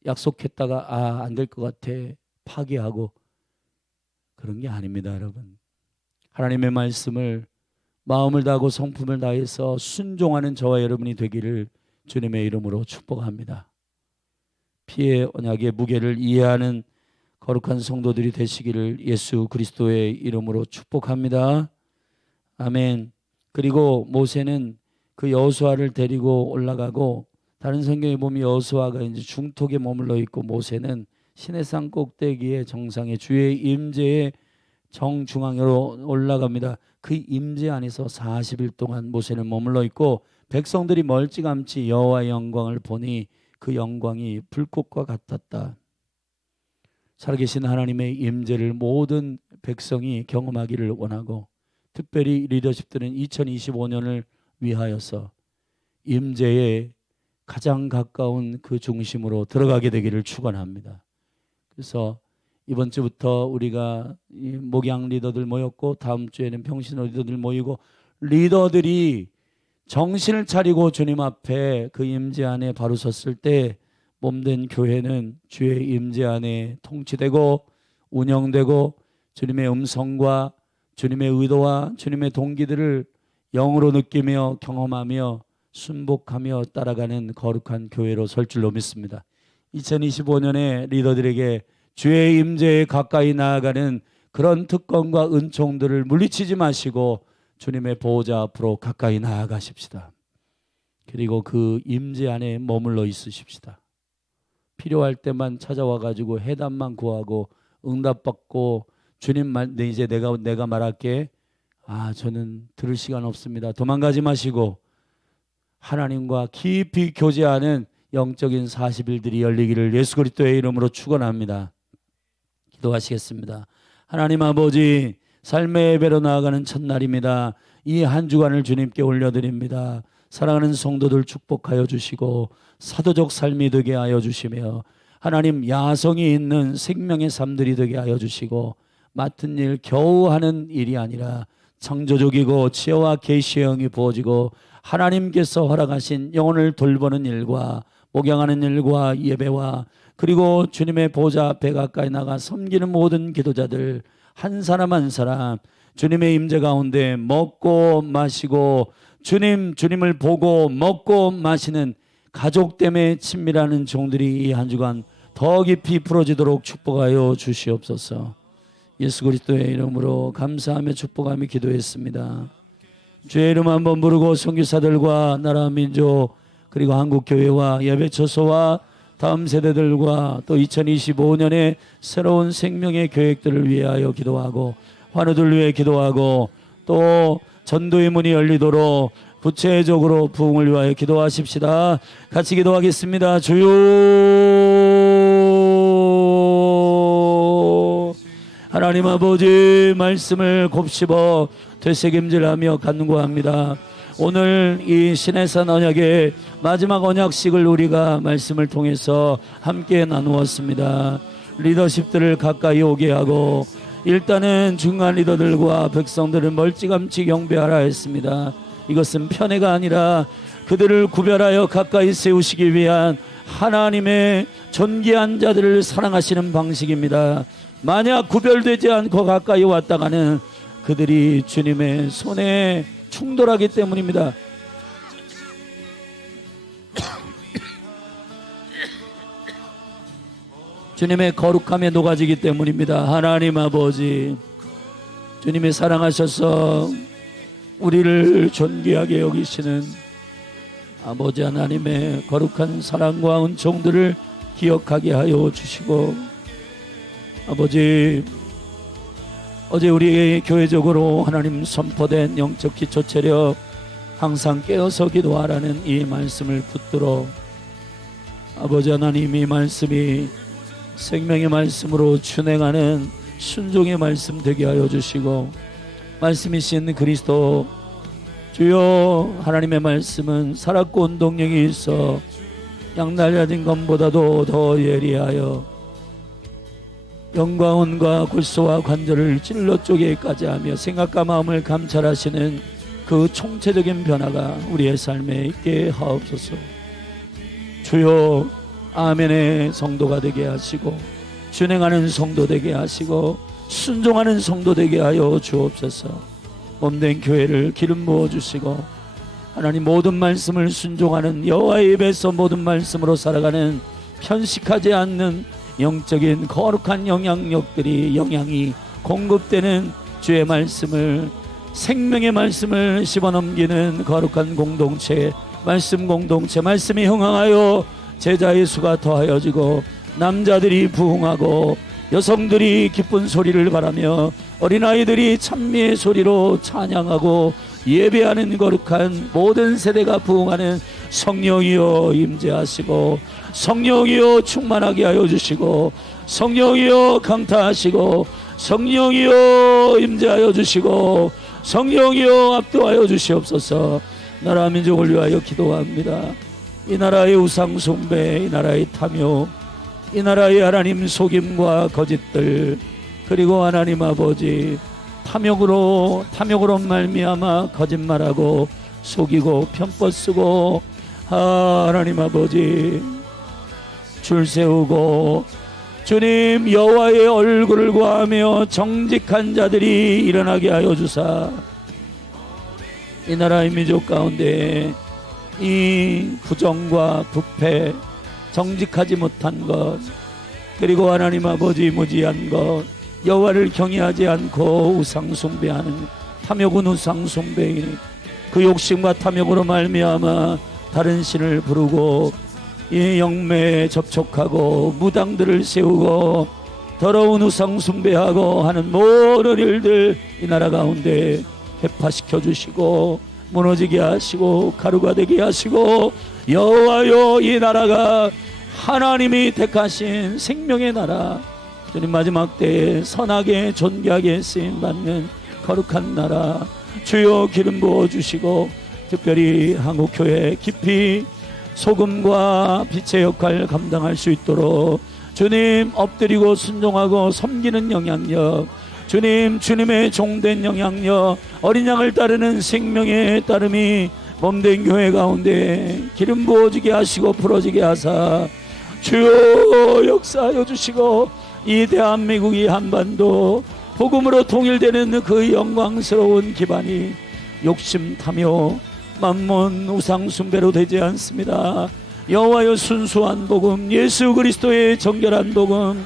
약속했다가 안 될 것 같아 파기하고 그런 게 아닙니다. 여러분 하나님의 말씀을 마음을 다하고 성품을 다해서 순종하는 저와 여러분이 되기를 주님의 이름으로 축복합니다. 피의 언약의 무게를 이해하는 거룩한 성도들이 되시기를 예수 그리스도의 이름으로 축복합니다. 아멘. 그리고 모세는 그 여호수아를 데리고 올라가고, 다른 성경에 보면 여호수아가 이제 중턱에 머물러 있고 모세는 시내산 꼭대기의 정상에 주의 임재의 정중앙으로 올라갑니다. 그 임재 안에서 40일 동안 모세는 머물러 있고 백성들이 멀찌감치 여호와의 영광을 보니 그 영광이 불꽃과 같았다. 살아계신 하나님의 임재를 모든 백성이 경험하기를 원하고, 특별히 리더십들은 2025년을 위하여서 임재에 가장 가까운 그 중심으로 들어가게 되기를 축원합니다. 그래서 이번 주부터 우리가 목양 리더들 모였고 다음 주에는 평신 리더들 모이고, 리더들이 정신을 차리고 주님 앞에 그 임재 안에 바로 섰을 때 몸된 교회는 주의 임재 안에 통치되고 운영되고 주님의 음성과 주님의 의도와 주님의 동기들을 영으로 느끼며 경험하며 순복하며 따라가는 거룩한 교회로 설 줄로 믿습니다. 2025년에 리더들에게 주의 임재에 가까이 나아가는 그런 특권과 은총들을 물리치지 마시고 주님의 보호자 앞으로 가까이 나아가십시다. 그리고 그 임재 안에 머물러 있으십시다. 필요할 때만 찾아와 가지고 해답만 구하고 응답받고 주님 말 이제 내가 말할게. 저는 들을 시간 없습니다. 도망가지 마시고 하나님과 깊이 교제하는 영적인 40일들이 열리기를 예수 그리스도의 이름으로 축원합니다. 기도하시겠습니다. 하나님 아버지, 삶의 예배로 나아가는 첫날입니다. 이 한 주간을 주님께 올려드립니다. 사랑하는 성도들 축복하여 주시고 사도적 삶이 되게 하여 주시며 하나님 야성이 있는 생명의 삶들이 되게 하여 주시고 맡은 일 겨우 하는 일이 아니라 창조적이고 지혜와 계시의 영이 부어지고 하나님께서 허락하신 영혼을 돌보는 일과 목양하는 일과 예배와 그리고 주님의 보좌 앞에 가까이 나가 섬기는 모든 기도자들 한 사람 한 사람 주님의 임재 가운데 먹고 마시고 주님을 보고 먹고 마시는 가족 때문에 친밀하는 종들이 이 한 주간 더 깊이 풀어지도록 축복하여 주시옵소서. 예수 그리스도의 이름으로 감사하며 축복하며 기도했습니다. 주의 이름 한번 부르고 선교사들과 나라 민족 그리고 한국교회와 예배처소와 다음 세대들과 또 2025년에 새로운 생명의 계획들을 위하여 기도하고 환우들 위해 기도하고 또 전도의 문이 열리도록 구체적으로 부흥을 위하여 기도하십시다. 같이 기도하겠습니다. 주여, 하나님 아버지 말씀을 곱씹어 되새김질하며 간구합니다. 오늘 이 신해산 언약의 마지막 언약식을 우리가 말씀을 통해서 함께 나누었습니다. 리더십들을 가까이 오게 하고 일단은 중간 리더들과 백성들을 멀찌감치 경배하라 했습니다. 이것은 편애가 아니라 그들을 구별하여 가까이 세우시기 위한 하나님의 존귀한 자들을 사랑하시는 방식입니다. 만약 구별되지 않고 가까이 왔다가는 그들이 주님의 손에 충돌하기 때문입니다. 주님의 거룩함에 녹아지기 때문입니다. 하나님 아버지, 주님이 사랑하셔서 우리를 존귀하게 여기시는 아버지 하나님의 거룩한 사랑과 은총들을 기억하게 하여 주시고, 아버지, 어제 우리 교회적으로 하나님 선포된 영적 기초 체력 항상 깨어서 기도하라는 이 말씀을 붙들어 아버지 하나님 이 말씀이 생명의 말씀으로 준행하는 순종의 말씀 되게 하여 주시고, 말씀이신 그리스도 주여, 하나님의 말씀은 살았고 운동력이 있어 양날려진 검보다도 더 예리하여 영광원과 골수와 관절을 찔러 쪼개까지 하며 생각과 마음을 감찰하시는 그 총체적인 변화가 우리의 삶에 있게 하옵소서. 주여, 아멘의 성도가 되게 하시고 준행하는 성도 되게 하시고 순종하는 성도 되게 하여 주옵소서. 몸된 교회를 기름 부어 주시고 하나님 모든 말씀을 순종하는 여호와의 입에서 모든 말씀으로 살아가는 편식하지 않는 영적인 거룩한 영향이 공급되는 주의 말씀을, 생명의 말씀을 씹어넘기는 거룩한 공동체, 말씀 공동체, 말씀이 흥황하여 제자의 수가 더하여지고 남자들이 부흥하고 여성들이 기쁜 소리를 바라며 어린아이들이 찬미의 소리로 찬양하고 예배하는 거룩한 모든 세대가 부흥하는 성령이여 임재하시고, 성령이여 충만하게 하여 주시고, 성령이여 강타하시고, 성령이여 임재하여 주시고, 성령이여 압도하여 주시옵소서. 나라 민족을 위하여 기도합니다. 이 나라의 우상 숭배, 이 나라의 탐욕, 이 나라의 하나님 속임과 거짓들, 그리고 하나님 아버지 탐욕으로 말미암아 거짓말하고 속이고 편법 쓰고 하나님 아버지 줄 세우고 주님 여호와의 얼굴을 구하며 정직한 자들이 일어나게 하여 주사, 이 나라의 민족 가운데 이 부정과 부패, 정직하지 못한 것, 그리고 하나님 아버지 무지한 것, 여호와를 경외하지 않고 우상 숭배하는 탐욕은 우상 숭배이니 그 욕심과 탐욕으로 말미암아 다른 신을 부르고 이 영매에 접촉하고 무당들을 세우고 더러운 우상 숭배하고 하는 모든 일들 이 나라 가운데 회파시켜 주시고 무너지게 하시고 가루가 되게 하시고, 여호와여, 이 나라가 하나님이 택하신 생명의 나라, 주님 마지막 때에 선하게 존귀하게 쓰임받는 거룩한 나라, 주여 기름 부어주시고 특별히 한국교회 깊이 소금과 빛의 역할을 감당할 수 있도록 주님 엎드리고 순종하고 섬기는 영향력, 주님 주님의 종된 영향력, 어린 양을 따르는 생명의 따름이 몸된 교회 가운데 기름 부어지게 하시고 풀어지게 하사 주여 역사하여 주시고, 이 대한민국이 한반도 복음으로 통일되는 그 영광스러운 기반이 욕심 탐욕 만몬 우상 숭배로 되지 않습니다. 여호와여, 순수한 복음, 예수 그리스도의 정결한 복음,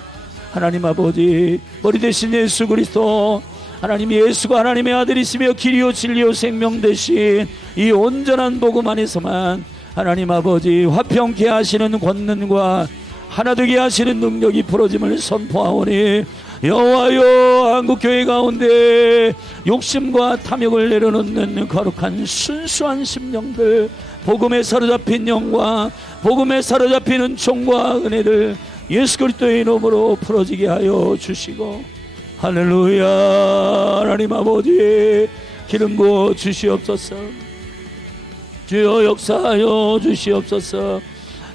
하나님 아버지 머리 대신 예수 그리스도, 하나님 예수가 하나님의 아들이시며 길이요 진리요 생명 되신 이 온전한 복음 안에서만 하나님 아버지 화평케 하시는 권능과 하나 되게 하시는 능력이 풀어짐을 선포하오니, 여호와여, 한국교회 가운데 욕심과 탐욕을 내려놓는 거룩한 순수한 심령들, 복음에 사로잡힌 영과 복음에 사로잡히는 총과 은혜들 예수 그리스도의 이름으로 풀어지게 하여 주시고, 할렐루야. 하나님 아버지 기름 부어 주시옵소서. 주여 역사하여 주시옵소서.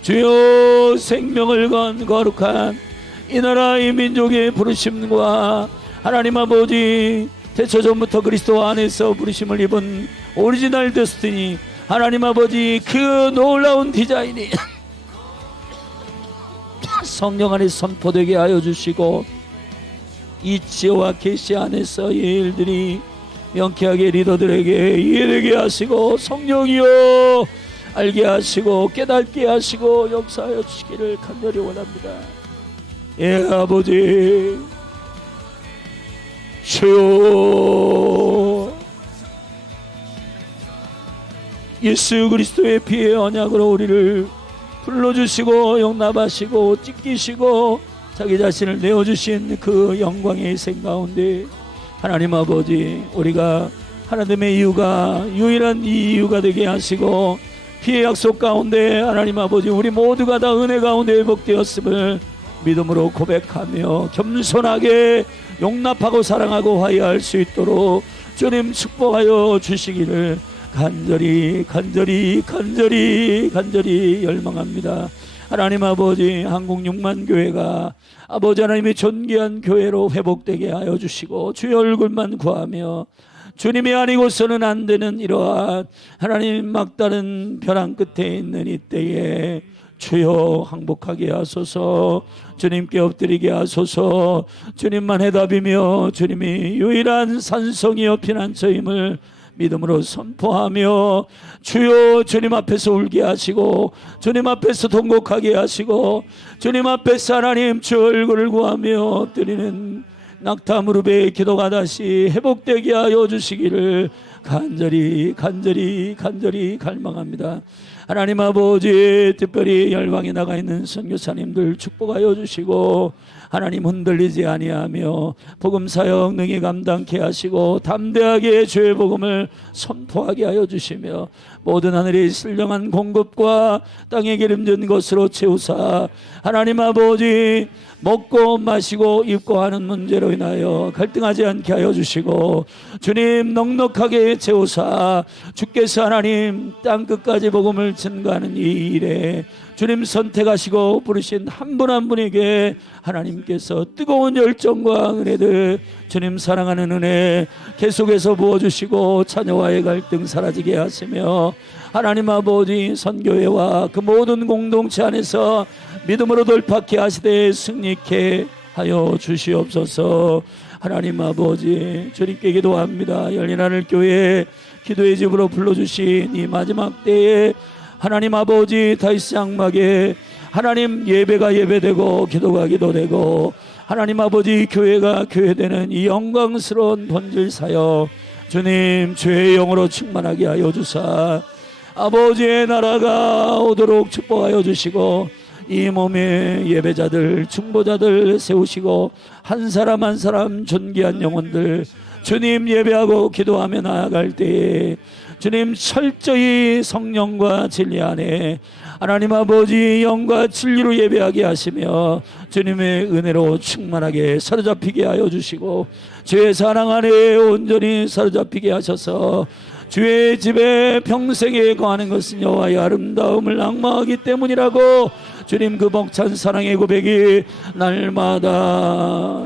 주여 생명을 건 거룩한 이 나라 이 민족의 부르심과 하나님 아버지 대처전부터 그리스도 안에서 부르심을 입은 오리지널 데스티니, 하나님 아버지 그 놀라운 디자인이 성령 안에 선포되게 하여 주시고, 이 지혜와 계시 안에서 이 일들이 명쾌하게 리더들에게 이해되게 하시고, 성령이여 알게 하시고 깨닫게 하시고 역사하여 주시기를 간절히 원합니다. 예 아버지, 주여 예수 그리스도의 피의 언약으로 우리를 불러주시고 용납하시고 찢기시고 자기 자신을 내어주신 그 영광의 생 가운데 하나님 아버지, 우리가 하나님의 이유가 유일한 이 이유가 되게 하시고, 피의 약속 가운데 하나님 아버지 우리 모두가 다 은혜 가운데 회복되었음을 믿음으로 고백하며 겸손하게 용납하고 사랑하고 화해할 수 있도록 주님 축복하여 주시기를 간절히 열망합니다. 하나님 아버지, 한국 6만 교회가 아버지 하나님의 존귀한 교회로 회복되게 하여 주시고, 주의 얼굴만 구하며 주님이 아니고서는 안 되는 이러한 하나님 막다른 벼랑 끝에 있는 이때에 주여 항복하게 하소서, 주님께 엎드리게 하소서. 주님만 해답이며 주님이 유일한 산성이여 피난처임을 믿음으로 선포하며, 주여 주님 앞에서 울게 하시고 주님 앞에서 통곡하게 하시고 주님 앞에서 하나님 주 얼굴을 구하며 드리는 낙타 무릎의 기도가 다시 회복되게 하여 주시기를 간절히 갈망합니다. 하나님 아버지, 특별히 열방에 나가 있는 선교사님들 축복하여 주시고, 하나님 흔들리지 아니하며 복음 사역 능히 감당케 하시고 담대하게 주의 복음을 선포하게 하여 주시며, 모든 하늘의 신령한 공급과 땅에 기름진 것으로 채우사 하나님 아버지 먹고 마시고 입고 하는 문제로 인하여 갈등하지 않게 하여 주시고, 주님 넉넉하게 채우사 주께서 하나님 땅끝까지 복음을 증거하는 이 일에 주님 선택하시고 부르신 한 분 한 분에게 하나님께서 뜨거운 열정과 은혜들, 주님 사랑하는 은혜 계속해서 부어주시고 자녀와의 갈등 사라지게 하시며, 하나님 아버지 선교회와 그 모든 공동체 안에서 믿음으로 돌파케 하시되 승리케 하여 주시옵소서. 하나님 아버지, 주님께 기도합니다. 열린 하늘 교회 기도의 집으로 불러주신 이 마지막 때에 하나님 아버지 다윗 장막에 하나님, 예배가 예배되고 기도가 기도되고 하나님 아버지, 교회가 교회되는 이 영광스러운 본질 사역, 주님 주의 영으로 충만하게 하여 주사 아버지의 나라가 오도록 축복하여 주시고, 이 몸의 예배자들, 중보자들 세우시고, 한 사람 한 사람 존귀한 영혼들 주님 예배하고 기도하며 나아갈 때에 주님 철저히 성령과 진리 안에 하나님 아버지 영과 진리로 예배하게 하시며 주님의 은혜로 충만하게 사로잡히게 하여 주시고, 주의 사랑 안에 온전히 사로잡히게 하셔서 주의 집에 평생에 거하는 것은 여호와의 아름다움을 낭망하기 때문이라고, 주님 그 벅찬 사랑의 고백이 날마다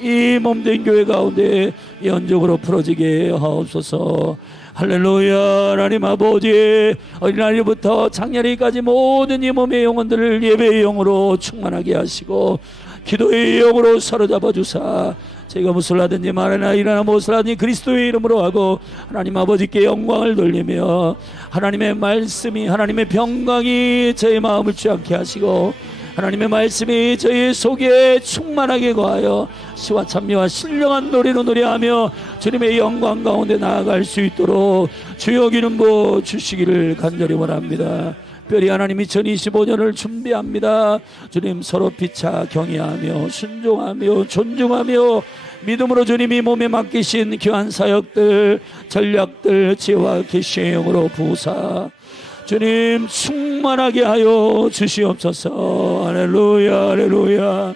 이 몸된 교회 가운데 연적으로 풀어지게 하옵소서. 할렐루야. 하나님 아버지, 어린아이부터 장년이까지 모든 이 몸의 영혼들을 예배의 영으로 충만하게 하시고 기도의 영으로 사로잡아 주사 저희가 무엇을 하든지 말하나 일어나 무엇을 하든지 그리스도의 이름으로 하고 하나님 아버지께 영광을 돌리며 하나님의 말씀이, 하나님의 평강이 저희 마음을 취하게 하시고 하나님의 말씀이 저희 속에 충만하게 거하여 시와 찬미와 신령한 노래로 노래하며 주님의 영광 가운데 나아갈 수 있도록 주여 기름 부어 주시기를 간절히 원합니다. 특별히 하나님 2025년을 준비합니다. 주님 서로 피차 경외하며 순종하며 존중하며 믿음으로 주님이 몸에 맡기신 귀한 사역들, 전략들 지혜와 계시의 영으로 부으사 주님 충만하게 하여 주시옵소서. 할렐루야. 할렐루야.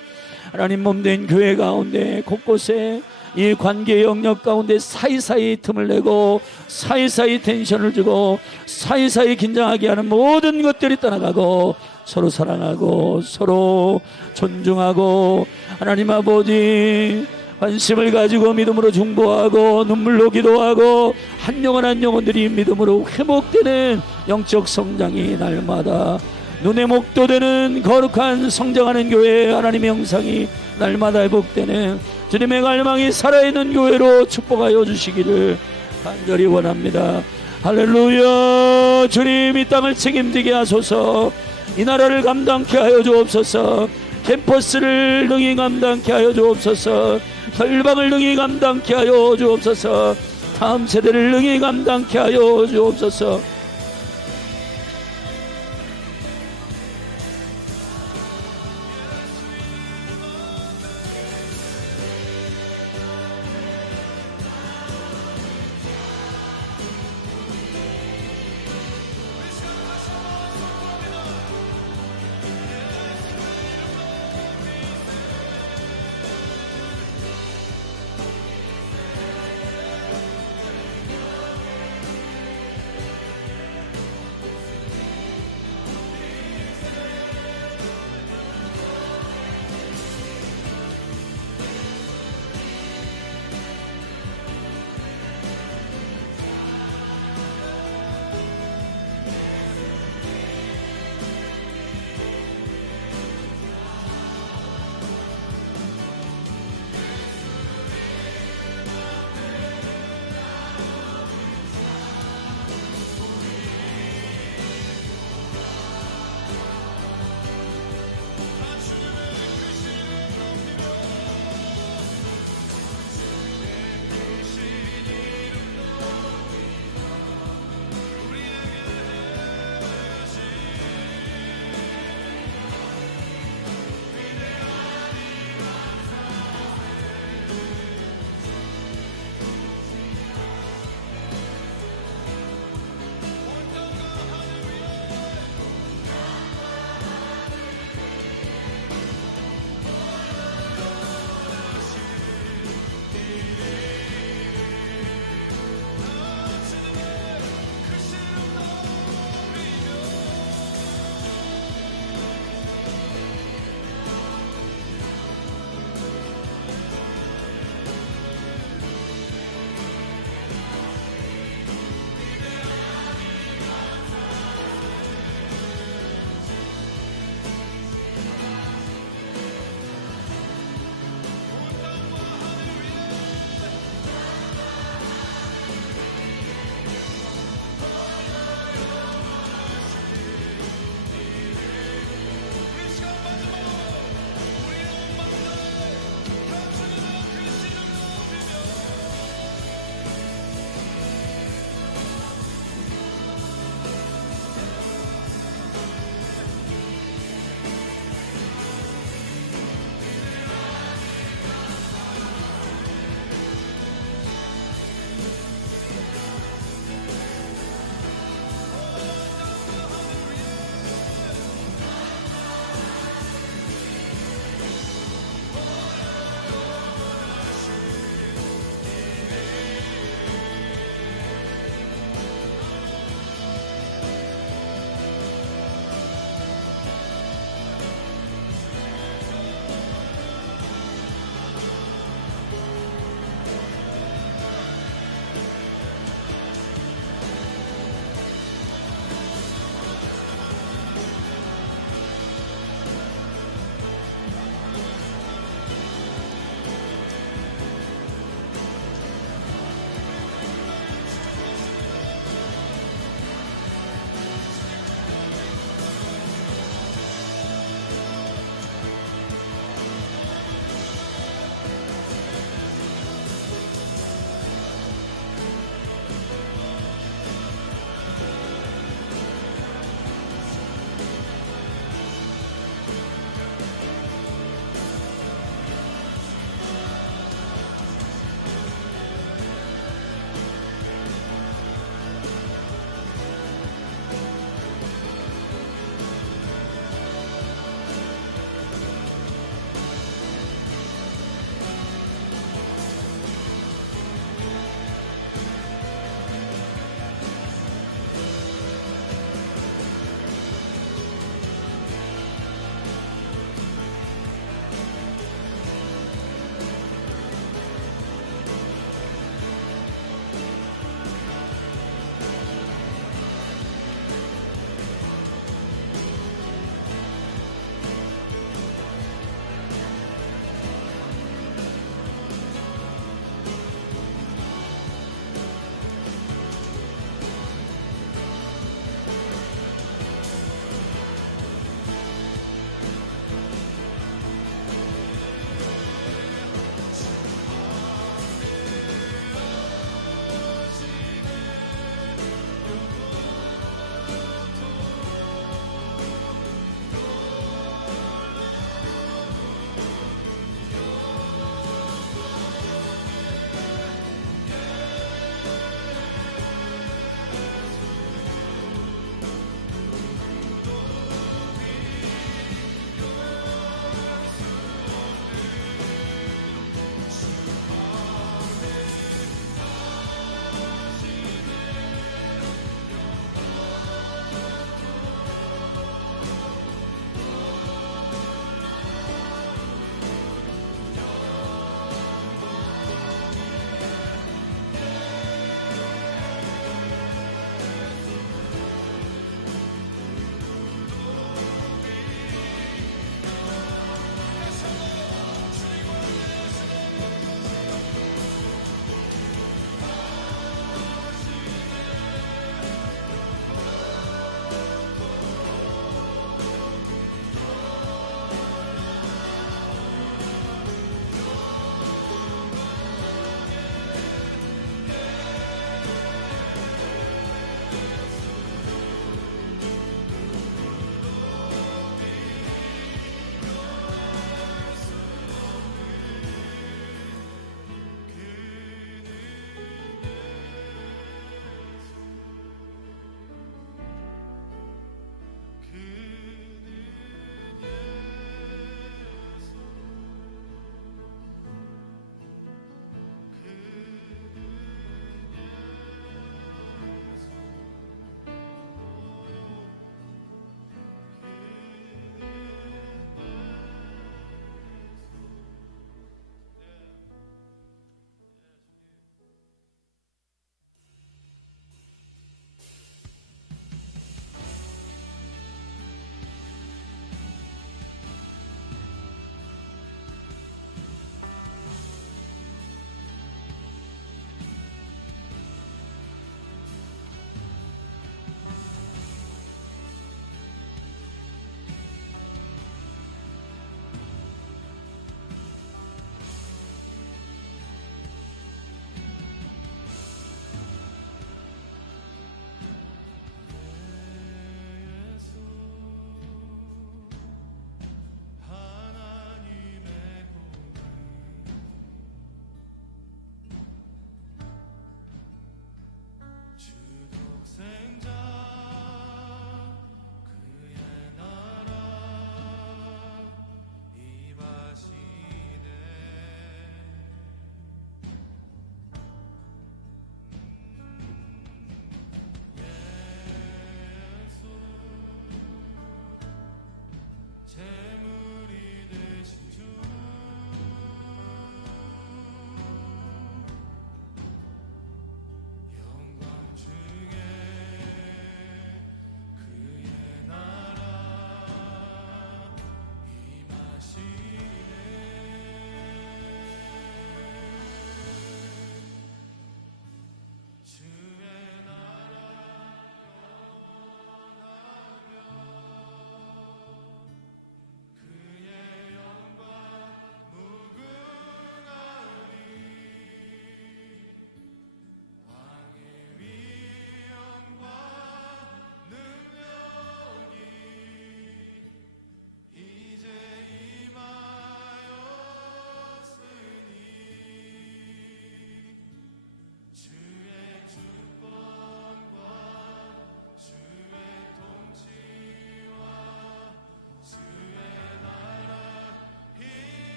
하나님 몸된 교회 가운데 곳곳에 이 관계 영역 가운데 사이사이 틈을 내고 사이사이 텐션을 주고 사이사이 긴장하게 하는 모든 것들이 떠나가고 서로 사랑하고 서로 존중하고 하나님 아버지 관심을 가지고 믿음으로 중보하고 눈물로 기도하고 한 영혼 한 영혼들이 믿음으로 회복되는 영적 성장이 날마다 눈에 목도되는 거룩한 성장하는 교회, 하나님의 형상이 날마다 회복되는 주님의 갈망이 살아있는 교회로 축복하여 주시기를 간절히 원합니다. 할렐루야. 주님 이 땅을 책임지게 하소서. 이 나라를 감당케 하여 주옵소서. 캠퍼스를 능히 감당케 하여 주옵소서. 혈방을 능히 감당케 하여 주옵소서. 다음 세대를 능히 감당케 하여 주옵소서.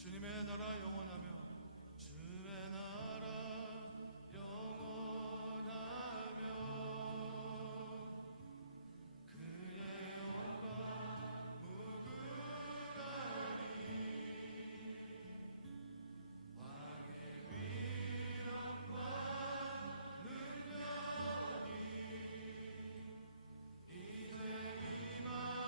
주님의 나라 영원하며 주의 나라 영원하며 그의 영광 무궁하니 왕의 위엄과 능력이 이제 임하였으니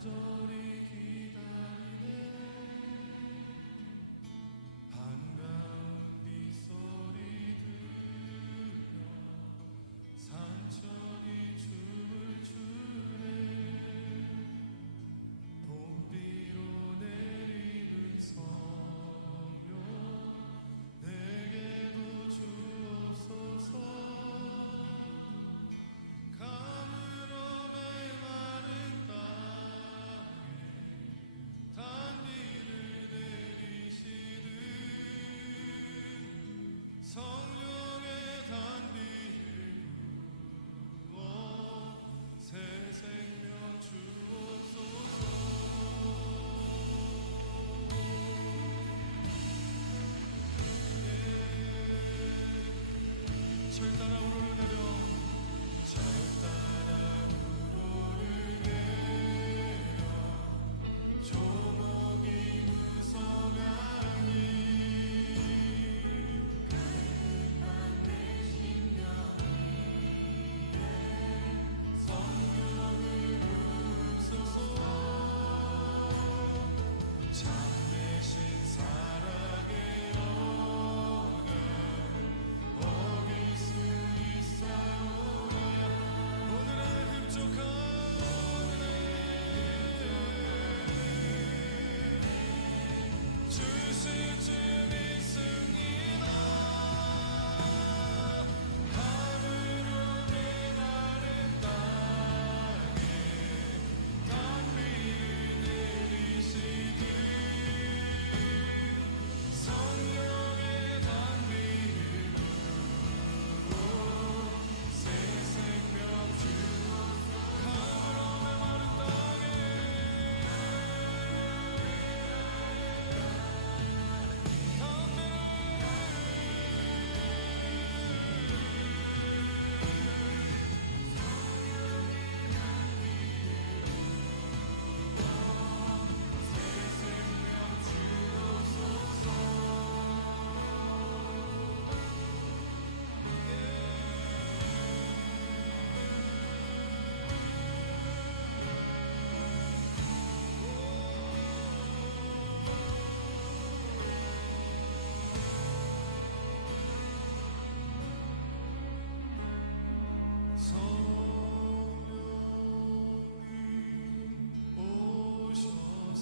간절히 기다리네 반가운 빗소리 들려 산천이 춤을 추네 봄비로 내리는 성령 내게도 주옵소서 감으로 메마른 땅에 단비를 내리시듯 성령의 단비를 부어 새 생명 주옵소서 절 따라